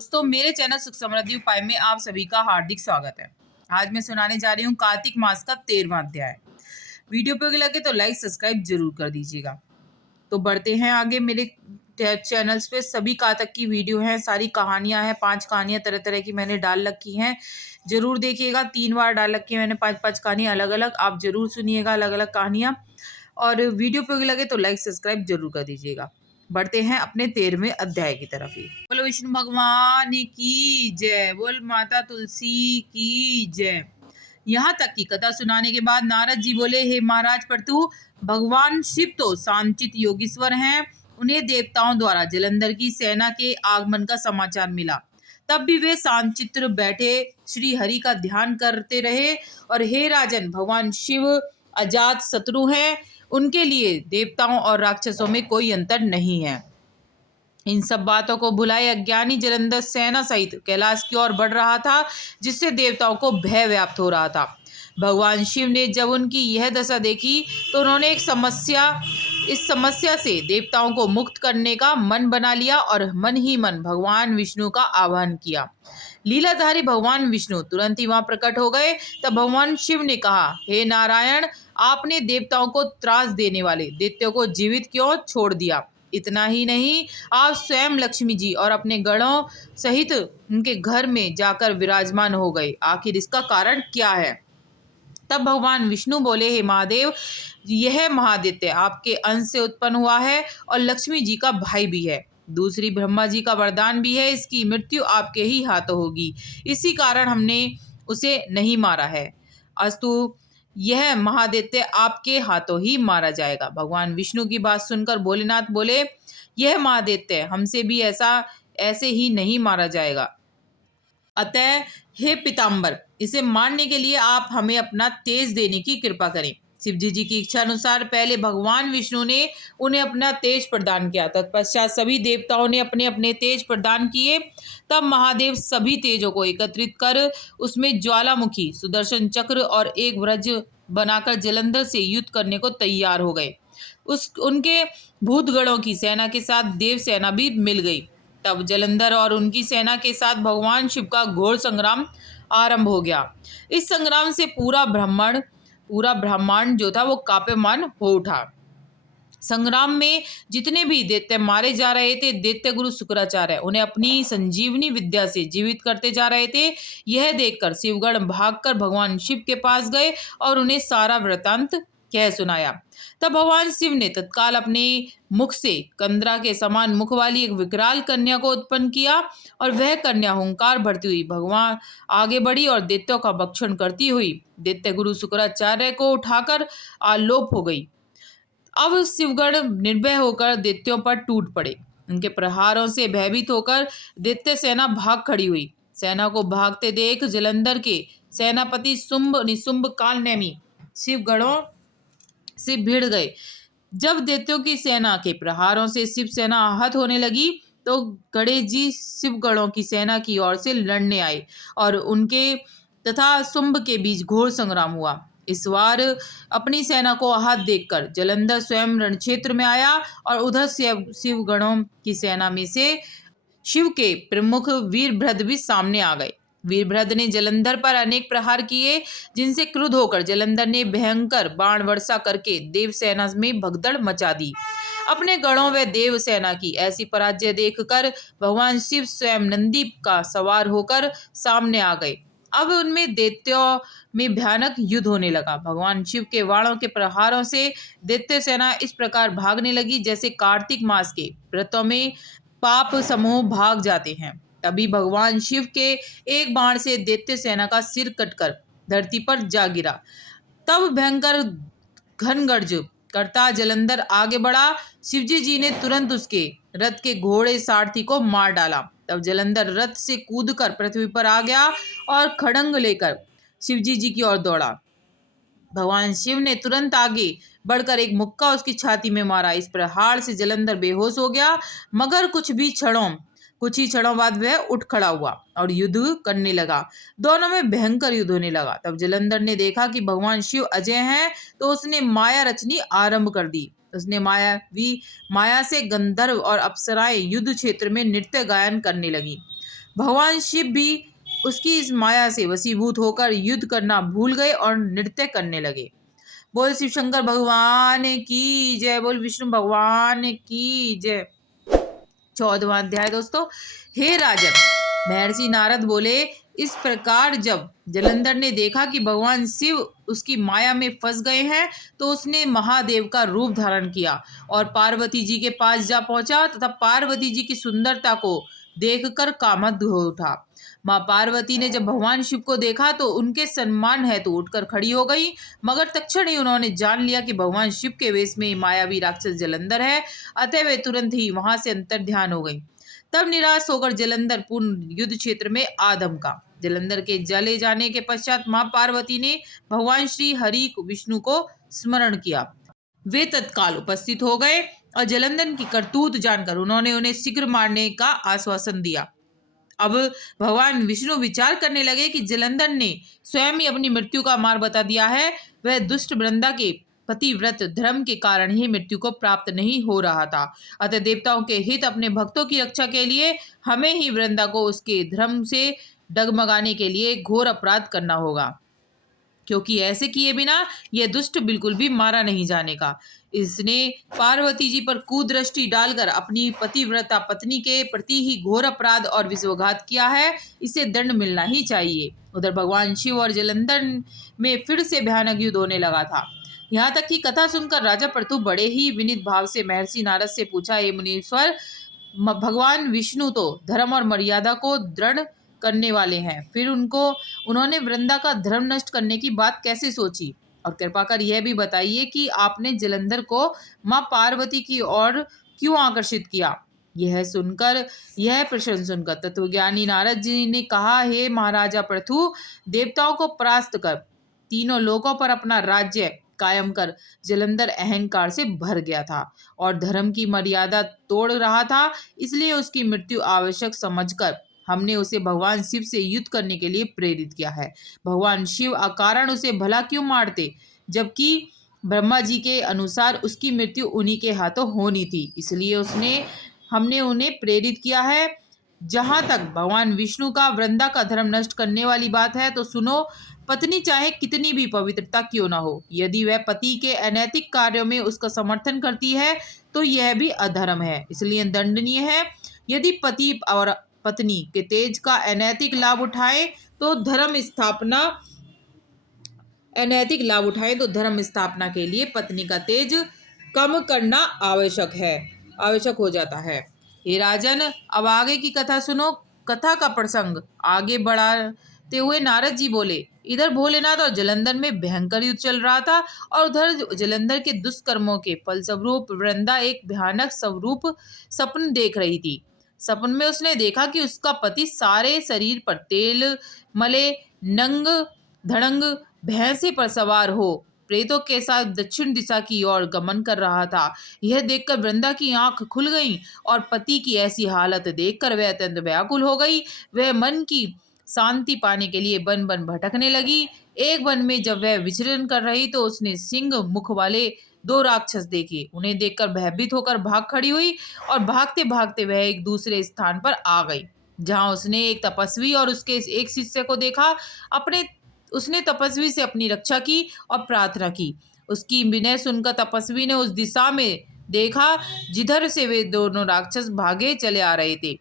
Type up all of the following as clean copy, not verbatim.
दोस्तों मेरे चैनल सुख समृद्धि उपाय में आप सभी का हार्दिक स्वागत है। आज मैं सुनाने जा रही हूँ कार्तिक मास का 13वां अध्याय। वीडियो उपयोगी लगे तो लाइक सब्सक्राइब जरूर कर दीजिएगा। तो बढ़ते हैं आगे। मेरे चैनल्स पे सभी कातक की वीडियो हैं, सारी कहानियां हैं, 5 कहानियां तरह तरह की मैंने डाल रखी हैं। जरूर देखिएगा, 3 बार डाल रखी है मैंने 5-5 कहानियां अलग अलग। आप जरूर सुनिएगा अलग अलग कहानियां। और वीडियो उपयोगी लगे तो लाइक सब्सक्राइब जरूर कर दीजिएगा। बढ़ते हैं अपने 13वें अध्याय की तरफ ही। बोलो विष्णु भगवान की जय, बोल माता तुलसी की जय। यहाँ तक की कथा सुनाने के बाद नारद जी बोले, हे महाराज प्रतु, भगवान शिव तो सांचित योगीश्वर हैं। उन्हें देवताओं द्वारा जलंधर की सेना के आगमन का समाचार मिला। तब भी वे सांचित्र बैठे श्री हरि का ध्यान करते रहे। और हे राजन, भगवान शिव अजात शत्रु हैं। उनके लिए देवताओं और राक्षसों में कोई अंतर नहीं है। इन सब बातों को भुलाए अज्ञानी जलंधर सेना सहित कैलाश की ओर बढ़ रहा था, जिससे देवताओं को भय व्याप्त हो रहा था। भगवान शिव ने जब उनकी यह दशा देखी तो उन्होंने इस समस्या से देवताओं को मुक्त करने का मन बना लिया और मन ही मन भगवान विष्णु का आह्वान किया। लीलाधारी भगवान विष्णु तुरंत ही वहां प्रकट हो गए। तब भगवान शिव ने कहा, हे नारायण, आपने देवताओं को त्रास देने वाले दैत्यों को जीवित क्यों छोड़ दिया? इतना ही नहीं, आप स्वयं लक्ष्मी जी और अपने गणों सहित उनके घर में जाकर विराजमान हो गए। आखिर इसका कारण क्या है? तब भगवान विष्णु बोले, हे महादेव, यह महादित्य आपके अंश से उत्पन्न हुआ है और लक्ष्मी जी का भाई भी है। दूसरी ब्रह्मा जी का वरदान भी है। इसकी मृत्यु आपके ही हाथों होगी। इसी कारण हमने उसे नहीं मारा है। अस्तु, यह महादित्य आपके हाथों ही मारा जाएगा। भगवान विष्णु की बात सुनकर भोलेनाथ बोले, यह महादित्य हमसे भी ऐसे ही नहीं मारा जाएगा। अतः हे पिताम्बर, इसे मारने के लिए आप हमें अपना तेज देने की कृपा करें। शिवजी जी की इच्छा अनुसार पहले भगवान विष्णु ने उन्हें अपना तेज प्रदान किया। तत्पश्चात सभी देवताओं ने अपने अपने तेज प्रदान किए। तब महादेव सभी तेजों को एकत्रित कर उसमें ज्वालामुखी, सुदर्शन चक्र और एक वज्र बनाकर जलंधर से युद्ध करने को तैयार हो गए। उनके भूतगणों की सेना के साथ देव सेना भी मिल गई। तब जलंधर और उनकी सेना के साथ भगवान शिव का घोर संग्राम आरंभ हो गया। इस संग्राम से पूरा ब्रह्मांड जो था वो कांपमान हो उठा। संग्राम में जितने भी दैत्य मारे जा रहे थे, दैत्य गुरु शुक्राचार्य उन्हें अपनी संजीवनी विद्या से जीवित करते जा रहे थे। यह देखकर शिवगण भागकर भगवान शिव के पास गए और उन्हें सारा वृतांत कह सुनाया। तब भगवान शिव ने तत्काल अपने मुख से कंदरा के समान मुख वाली एक विकराल कन्या को उत्पन्न किया और वह कन्या हुंकार भरती हुई भगवान आगे बढ़ी और दैत्यों का भक्षण करती हुई दैत्य गुरु शुक्राचार्य को उठाकर आलोप हो गई। अब शिवगण निर्भय होकर दैत्यों पर टूट पड़े। उनके प्रहारों से भयभीत होकर दैत्य सेना भाग खड़ी हुई। सेना को भागते देख जलंधर के सेनापति शुंभ निशुंभ कालनेमी शिवगणों से भिड़ गए। जब दैत्यों की सेना के प्रहारों से शिव सेना आहत होने लगी तो गणेश जी शिवगणों की सेना की ओर से लड़ने आए और उनके तथा शुंभ के बीच घोर संग्राम हुआ। इस बार अपनी सेना को आहत देखकर जलंधर स्वयं रणक्षेत्र में आया और उधर शिवगणों की सेना में से शिव के प्रमुख वीरभद्र भी सामने आ गए। वीरभद्र ने जलंधर पर अनेक प्रहार किए, जिनसे क्रुद्ध होकर जलंधर ने भयंकर बाण वर्षा करके देव सेना में भगदड़ मचा दी। अपने गणों व देव सेना की ऐसी पराजय देखकर भगवान शिव स्वयं नंदी का सवार होकर सामने आ गए। अब उनमें दैत्यों में भयानक युद्ध होने लगा। भगवान शिव के वाणों के प्रहारों से दैत्य सेना इस प्रकार भागने लगी जैसे कार्तिक मास के व्रतों में पाप समूह भाग जाते हैं। तभी भगवान शिव के एक बाण से दैत्य सेना का सिर कटकर धरती पर जा गिरा। तब भयंकर घनगर्ज करता जलंधर आगे बढ़ा। शिवजी जी ने तुरंत उसके रथ के घोड़े सारथी को मार डाला। तब जलंधर रथ से कूदकर पृथ्वी पर आ गया और खड़ंग लेकर शिवजी जी की ओर दौड़ा। भगवान शिव ने तुरंत आगे बढ़कर एक मुक्का उसकी छाती में मारा। इस प्रहार से जलंधर बेहोश हो गया, मगर कुछ ही क्षणों बाद वह उठ खड़ा हुआ और युद्ध करने लगा। दोनों में भयंकर युद्ध होने लगा। तब जलंधर ने देखा कि भगवान शिव अजय हैं, तो उसने माया रचनी आरंभ कर दी। उसने माया से गंधर्व और अप्सराएं युद्ध क्षेत्र में नृत्य गायन करने लगी। भगवान शिव भी उसकी इस माया से वशीभूत होकर युद्ध करना भूल गए और नृत्य करने लगे। बोल शिव शंकर भगवान की जय, बोल विष्णु भगवान की जय। 14वां अध्याय दोस्तों। हे राजन, महर्षि नारद बोले, इस प्रकार जब जलंधर ने देखा कि भगवान शिव उसकी माया में फंस गए हैं, तो उसने महादेव का रूप धारण किया और पार्वती जी के पास जा पहुंचा तथा पार्वती जी की सुंदरता को देखकर कामद हो उठा। माँ पार्वती ने जब भगवान शिव को देखा तो उनके सम्मान हेतु उठकर खड़ी हो गई, मगर तत्क्षण ही उन्होंने जान लिया कि भगवान शिव के वेश में मायावी राक्षस जलंधर है, अतः वे तुरंत ही वहां से अंतर ध्यान हो गई। तब निराश होकर जलंधर पूर्ण युद्ध क्षेत्र में आ धमका। जलंधर के जले जाने के पश्चात मां पार्वती ने भगवान श्री हरि विष्णु को स्मरण किया। वे तत्काल उपस्थित हो गए और जलंधर की करतूत जानकर उन्होंने उन्हें शीघ्र मारने का आश्वासन दिया। अब भगवान विष्णु विचार करने लगे कि जलंधर ने स्वयं ही अपनी मृत्यु का मार्ग बता दिया है। वह दुष्ट वृंदा के पतिव्रत धर्म के कारण ही मृत्यु को प्राप्त नहीं हो रहा था, अतः देवताओं के हित अपने भक्तों की रक्षा के लिए हमें ही वृंदा को उसके धर्म से डगमगाने के लिए घोर अपराध करना होगा, क्योंकि ऐसे किए बिना यह दुष्ट बिल्कुल भी मारा नहीं जाने का। इसने पार्वती जी पर कुदृष्टि डालकर अपनी पतिव्रता पत्नी के प्रति ही घोर अपराध और विश्वासघात किया है, इसे दंड मिलना ही चाहिए। उधर भगवान शिव और जलंधर में फिर से भयानक युद्ध होने लगा था। यहाँ तक कि कथा सुनकर राजा पृथु बड़े ही विनीत भाव से महर्षि नारद से पूछा, हे मुनीश्वर, भगवान विष्णु तो धर्म और मर्यादा को दृढ़ करने वाले हैं, फिर उन्होंने वृंदा का धर्म नष्ट करने की बात कैसे सोची? और कृपा कर यह भी बताइए कि आपने जलंधर को मां पार्वती की ओर क्यों आकर्षित किया? यह प्रश्न सुनकर तत्वज्ञानी नारद जी ने कहा, हे महाराजा पृथु, देवताओं को परास्त कर तीनों लोकों पर अपना राज्य कायम कर जलंधर अहंकार से भर गया था और धर्म की मर्यादा तोड़ रहा था, इसलिए उसकी मृत्यु आवश्यक समझकर हमने उसे भगवान शिव से युद्ध करने के लिए प्रेरित किया है। भगवान शिव अकारण उसे भला क्यों मारते, जबकि ब्रह्मा जी के अनुसार उसकी मृत्यु उन्हीं के हाथों होनी थी, इसलिए हमने उन्हें प्रेरित किया है। जहां तक भगवान विष्णु का वृंदा का धर्म नष्ट करने वाली बात है, तो सुनो, पत्नी चाहे कितनी भी पवित्रता क्यों ना हो, यदि वह पति के अनैतिक कार्यों में उसका समर्थन करती है तो यह भी अधर्म है, इसलिए दंडनीय है। यदि पति और पत्नी के तेज का अनैतिक लाभ उठाए तो धर्म स्थापना के लिए पत्नी का तेज कम करना आवश्यक हो जाता है। हे राजन, अब आगे की कथा सुनो। कथा का प्रसंग आगे बढ़ाते हुए नारद जी बोले, इधर भोलेनाथ और जलंधर में भयंकर युद्ध चल रहा था और उधर जलंधर के दुष्कर्मों के फलस्वरूप वृंदा एक भयानक स्वरूप सपन देख रही थी। सपन में उसने देखा कि उसका पति सारे शरीर पर तेल मले नंग धड़ंग भैंसे पर सवार हो प्रेतों के साथ दक्षिण दिशा की ओर गमन कर रहा था। यह देखकर वृंदा की आंख खुल गई और पति की ऐसी हालत देखकर वह अत्यंत व्याकुल हो गई। वह मन की शांति पाने के लिए वन वन भटकने लगी। एक वन में जब वह विचरण कर रही तो उसने सिंह मुख वाले 2 राक्षस देखे। उन्हें देखकर भयभीत होकर भाग खड़ी हुई और भागते भागते वह एक दूसरे स्थान पर आ गई, जहां उसने एक तपस्वी और उसके एक शिष्य को देखा। उसने तपस्वी से अपनी रक्षा की और प्रार्थना की। उसकी विनय सुनकर तपस्वी ने उस दिशा में देखा जिधर से वे दोनों राक्षस भागे चले आ रहे थे।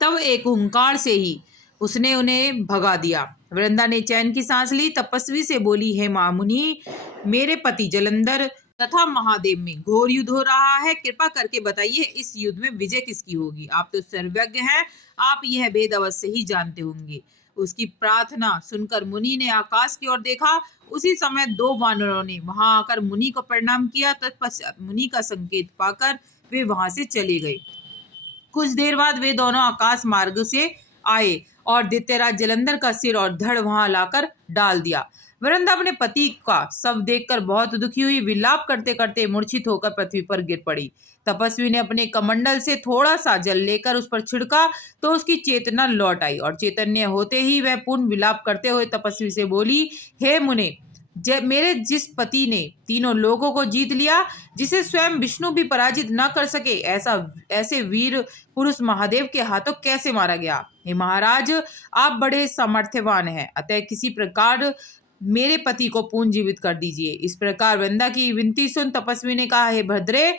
तब एक हुंकार से ही उसने उन्हें भगा दिया। वृंदा ने चैन की सांस ली। तपस्वी से बोली, हे मामुनि, मेरे पति जलंधर तथा महादेव में घोर युद्ध हो रहा है, कृपा करके बताइए इस युद्ध में विजय किसकी होगी? आप तो सर्वज्ञ हैं, आप यह भेद अवश्य ही जानते होंगे। उसकी प्रार्थना सुनकर मुनि ने आकाश की ओर देखा। उसी समय 2 वानरों ने वहां आकर मुनि को प्रणाम किया। तत्पश्चात मुनि का संकेत पाकर वे वहां से चले गए। कुछ देर बाद वे दोनों आकाश मार्ग से आए और दैत्यराज जलंधर का सिर और धड़ वहां लाकर डाल दिया। वृंदा अपने पति का शव देखकर बहुत दुखी हुई। विलाप करते करते मूर्छित होकर पृथ्वी पर गिर पड़ी। तपस्वी ने अपने कमंडल से थोड़ा सा जल लेकर उस पर छिड़का तो उसकी चेतना लौट आई और चैतन्य होते ही वह पूर्ण विलाप करते हुए तपस्वी से बोली, हे मुने, मेरे जिस पति ने तीनों लोगों को जीत लिया, जिसे स्वयं विष्णु भी पराजित न कर सके, ऐसे वीर पुरुष महादेव के हाथों कैसे मारा गया? हे महाराज, आप बड़े सामर्थ्यवान हैं, अतः किसी प्रकार मेरे पति को पुनर्जीवित कर दीजिए। इस प्रकार वृंदा की विनती सुन तपस्वी ने कहा, हे भद्रे,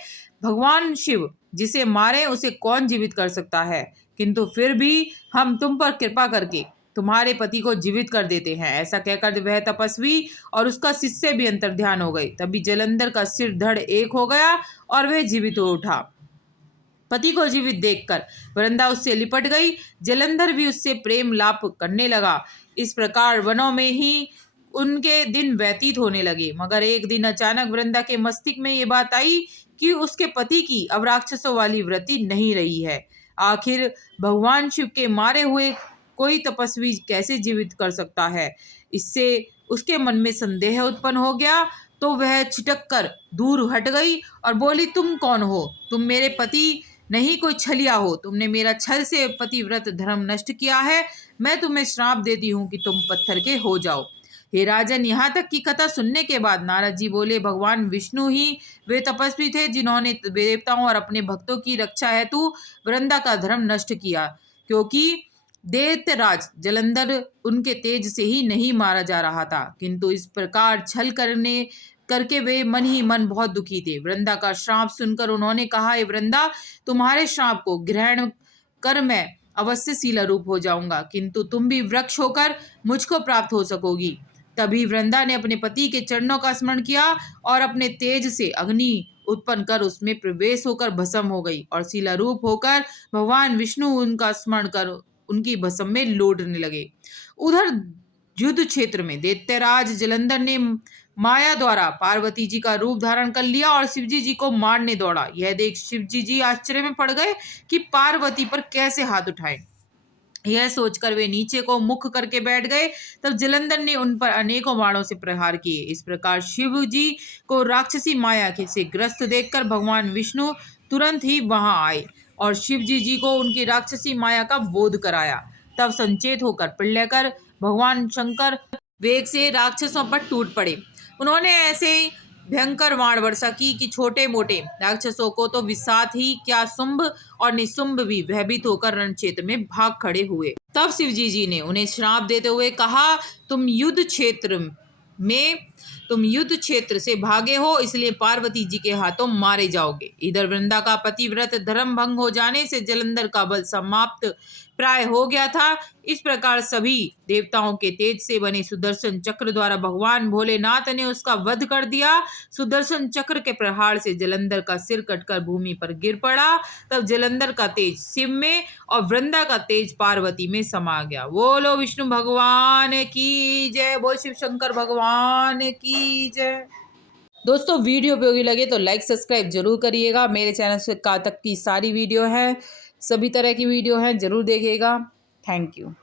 भगवान शिव जिसे मारे उसे कौन जीवित कर सकता है, किंतु फिर भी हम तुम पर कृपा करके तुम्हारे पति को जीवित कर देते हैं। ऐसा कहकर वह तपस्वी और उसका शिष्य भी अंतर्ध्यान हो गए। तभी जलंधर का सिर धड़ एक हो गया और वह जीवित हो उठा। पति को जीवित देखकर वृंदा उससे लिपट गई। जलंधर भी उससे प्रेम लाप करने लगा। इस प्रकार वनों में ही उनके दिन व्यतीत होने लगे। मगर एक दिन अचानक वृंदा के मस्तिष्क में ये बात आई कि उसके पति की अब राक्षसों वाली वृत्ति नहीं रही है। आखिर भगवान शिव के मारे हुए कोई तपस्वी कैसे जीवित कर सकता है? इससे उसके मन में संदेह उत्पन्न हो गया। तो वह छिटक कर दूर हट गई और बोली, तुम कौन हो? तुम मेरे पति नहीं कोई छलिया हो। तुमने मेरा छल से पतिव्रत धर्म नष्ट किया है। मैं तुम्हें श्राप देती हूँ कि तुम पत्थर के हो जाओ। हे राजन, यहाँ तक की कथा सुनने के बाद नारद जी बोले, भगवान विष्णु ही वे तपस्वी थे जिन्होंने देवताओं और अपने भक्तों की रक्षा हेतु वृंदा का धर्म नष्ट किया, क्योंकि दैत्यराज जलंधर उनके तेज से ही नहीं मारा जा रहा था, किंतु इस प्रकार छल करके वे मन ही मन बहुत दुखी थे। वृंदा का श्राप सुनकर उन्होंने कहा, हे वृंदा, तुम्हारे श्राप को ग्रहण कर मैं अवश्य शीला रूप हो जाऊंगा, किंतु तुम भी वृक्ष होकर मुझको प्राप्त हो सकोगी। तभी वृंदा ने अपने पति के चरणों का स्मरण किया और अपने तेज से अग्नि उत्पन्न कर उसमें प्रवेश होकर भस्म हो गई और शीला रूप होकर भगवान विष्णु उनका स्मरण कर उनकी भस्म में लौटने लगे। उधर युद्ध क्षेत्र में दैत्यराज जलंधर ने माया द्वारा पार्वती जी का रूप धारण कर लिया और शिवजी जी को मारने दौड़ा। यह देख शिवजी जी आश्चर्य में पड़ गए कि पार्वती पर कैसे हाथ उठाए। यह सोचकर वे नीचे को मुख करके बैठ गए। तब जलंधर ने उन पर अनेकों बाणों से प्रहार किए। इस प्रकार शिव जी को राक्षसी माया से ग्रस्त देखकर भगवान विष्णु तुरंत ही वहां आए और शिव जी को उनकी राक्षसी माया का बोध कराया। तब संचेत होकर प्रलयकर भगवान शंकर वेग से राक्षसों पर टूट पड़े। उन्होंने ऐसे भयंकर बाण वर्षा की कि छोटे मोटे राक्षसों को तो विसात ही क्या, शुंभ और निशुंभ भी भयभीत होकर रण क्षेत्र में भाग खड़े हुए। तब शिवजी जी ने उन्हें श्राप देते हुए कहा, तुम युद्ध क्षेत्र से भागे हो, इसलिए पार्वती जी के हाथों मारे जाओगे। इधर वृंदा का पतिव्रत धर्म भंग हो जाने से जलंधर का बल समाप्त प्राय हो गया था। इस प्रकार सभी देवताओं के तेज से बने सुदर्शन चक्र द्वारा भगवान भोलेनाथ ने उसका वध कर दिया। सुदर्शन चक्र के प्रहार से जलंधर का सिर कटकर भूमि पर गिर पड़ा। तब जलंधर का तेज शिव में और वृंदा का तेज पार्वती में समा गया। बोलो विष्णु भगवान की जय, बोल शिव शंकर भगवान की जय। दोस्तों, वीडियो उपयोगी लगे तो लाइक सब्सक्राइब जरूर करिएगा। मेरे चैनल से कल तक की सारी वीडियो है, सभी तरह की वीडियो है, जरूर देखिएगा। Thank you.